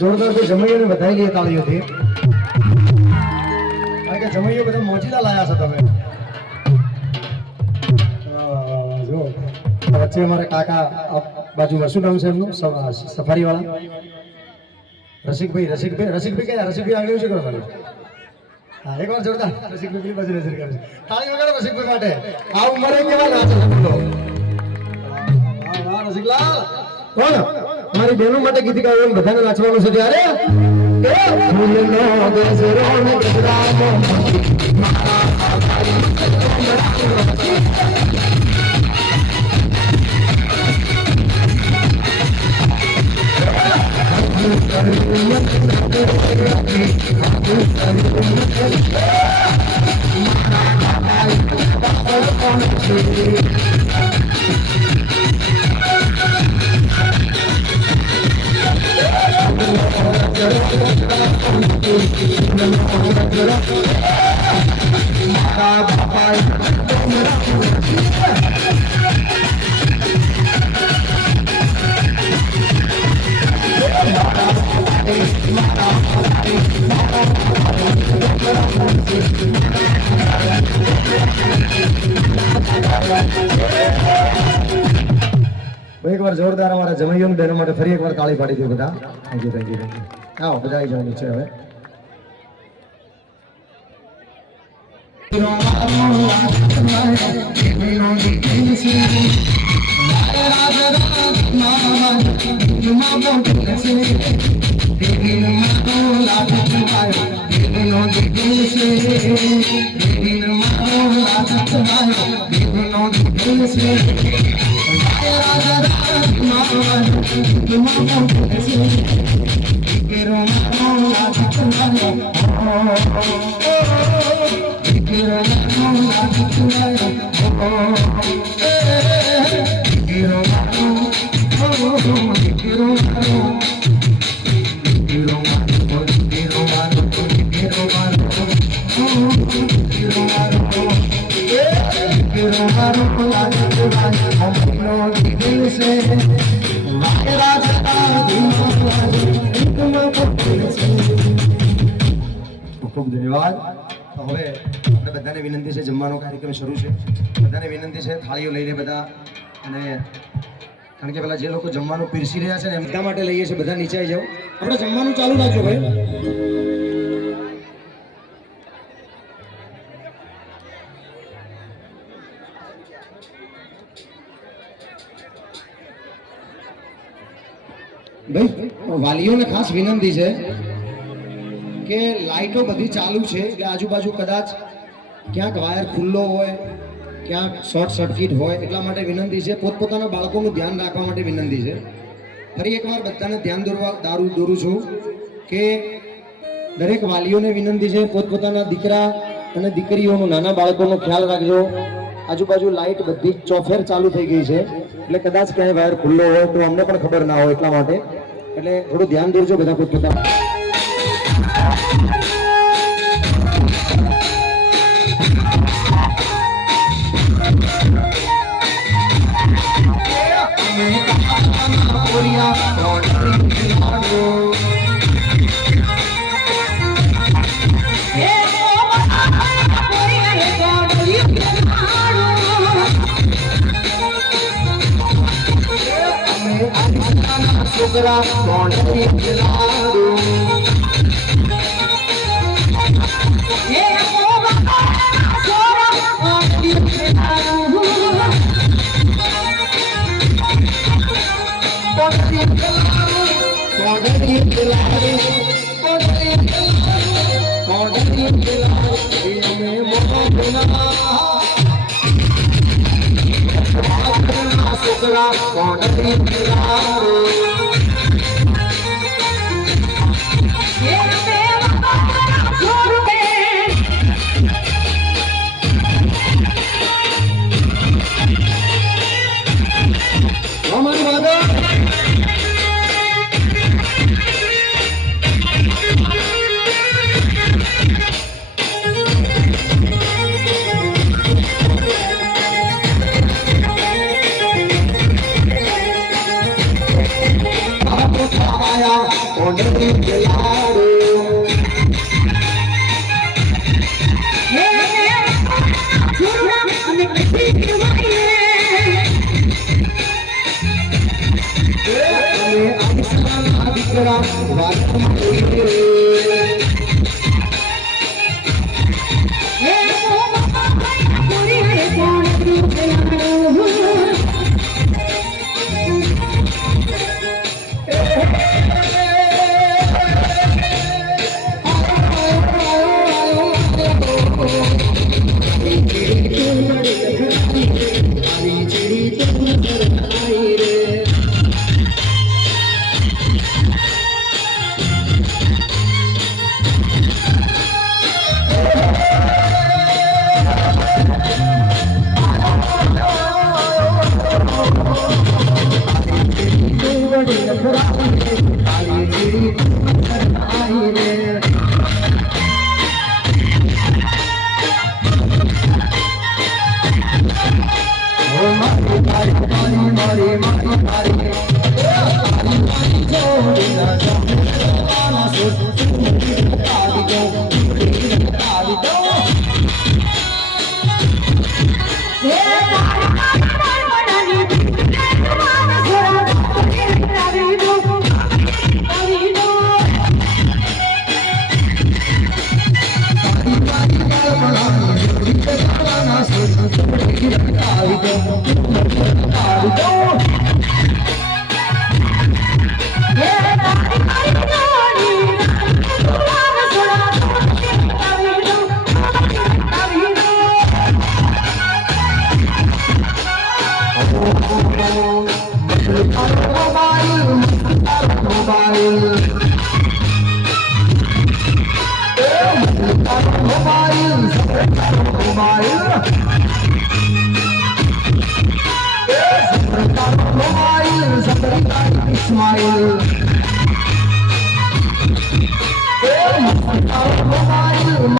જોરદાર કોઈ જમૈયાને વધાઈ લઈએ તાળીઓથી. કારણ કે જમૈયો બધા મોજીલા લાયા છો તમે. જો વચ્ચે અમારા કાકા બાજુમાં શું નામ છે એમનું સફારી વાળા રસિકભાઈ કયા રસિકભાઈ આગળ શું કરવાનું? હા એકવાર જોરદાર રસિકભાઈ બાજુ નજર કરે છે. તાળી વગાડો રસિકભાઈ માટે. આ ઉંમરે કેવા નાચે છે બોલો. વાહ રસિકલાલ. કોણ મારી બહેનો માટે ગીત ગાવાનું બધાને નાચવાનું છે ત્યારે ફૂલનો ગજરો ને ગજરાનો એકવાર જોરદાર અમારા જમૈયોની બહેનો માટે ફરી એકવાર તાળી પાડી દો બધા. Thank you. આવો બધા આવી જાવ નીચે હવે. ખૂબ ધન્યવાદ. તો હવે આપણે બધાને વિનંતી છે, જમવાનો કાર્યક્રમ શરૂ છે. બધાને વિનંતી છે થાળીઓ લઈને બધા, અને કારણ કે પેલા જે લોકો જમવાનું પીરસી રહ્યા છે ને બધા માટે લઈએ છીએ. બધા નીચે આવી જાઓ. આપણે જમવાનું ચાલુ રાખજો ભાઈ. વાલીઓને ખાસ વિનંતી છે કે લાઈટો બધી ચાલુ છે, એટલે આજુબાજુ કદાચ ક્યાંક વાયર ખુલ્લો હોય, ક્યાંક શોર્ટ સર્કિટ હોય, એટલા માટે વિનંતી છે. પોતપોતાના બાળકોનું ધ્યાન રાખવા માટે વિનંતી છે. ફરી એકવાર બધાને ધ્યાન દોરું છું કે દરેક વાલીઓને વિનંતી છે પોતપોતાના દીકરા અને દીકરીઓનું, નાના બાળકોનો ખ્યાલ રાખજો. આજુબાજુ લાઈટ બધી ચોફેર ચાલુ થઈ ગઈ છે, એટલે કદાચ ક્યાંય વાયર ખુલ્લો હોય તો અમને પણ ખબર ના હોય, એટલા માટે એટલે થોડું ધ્યાન દોરજો બધા પોતપોતાના. Smile.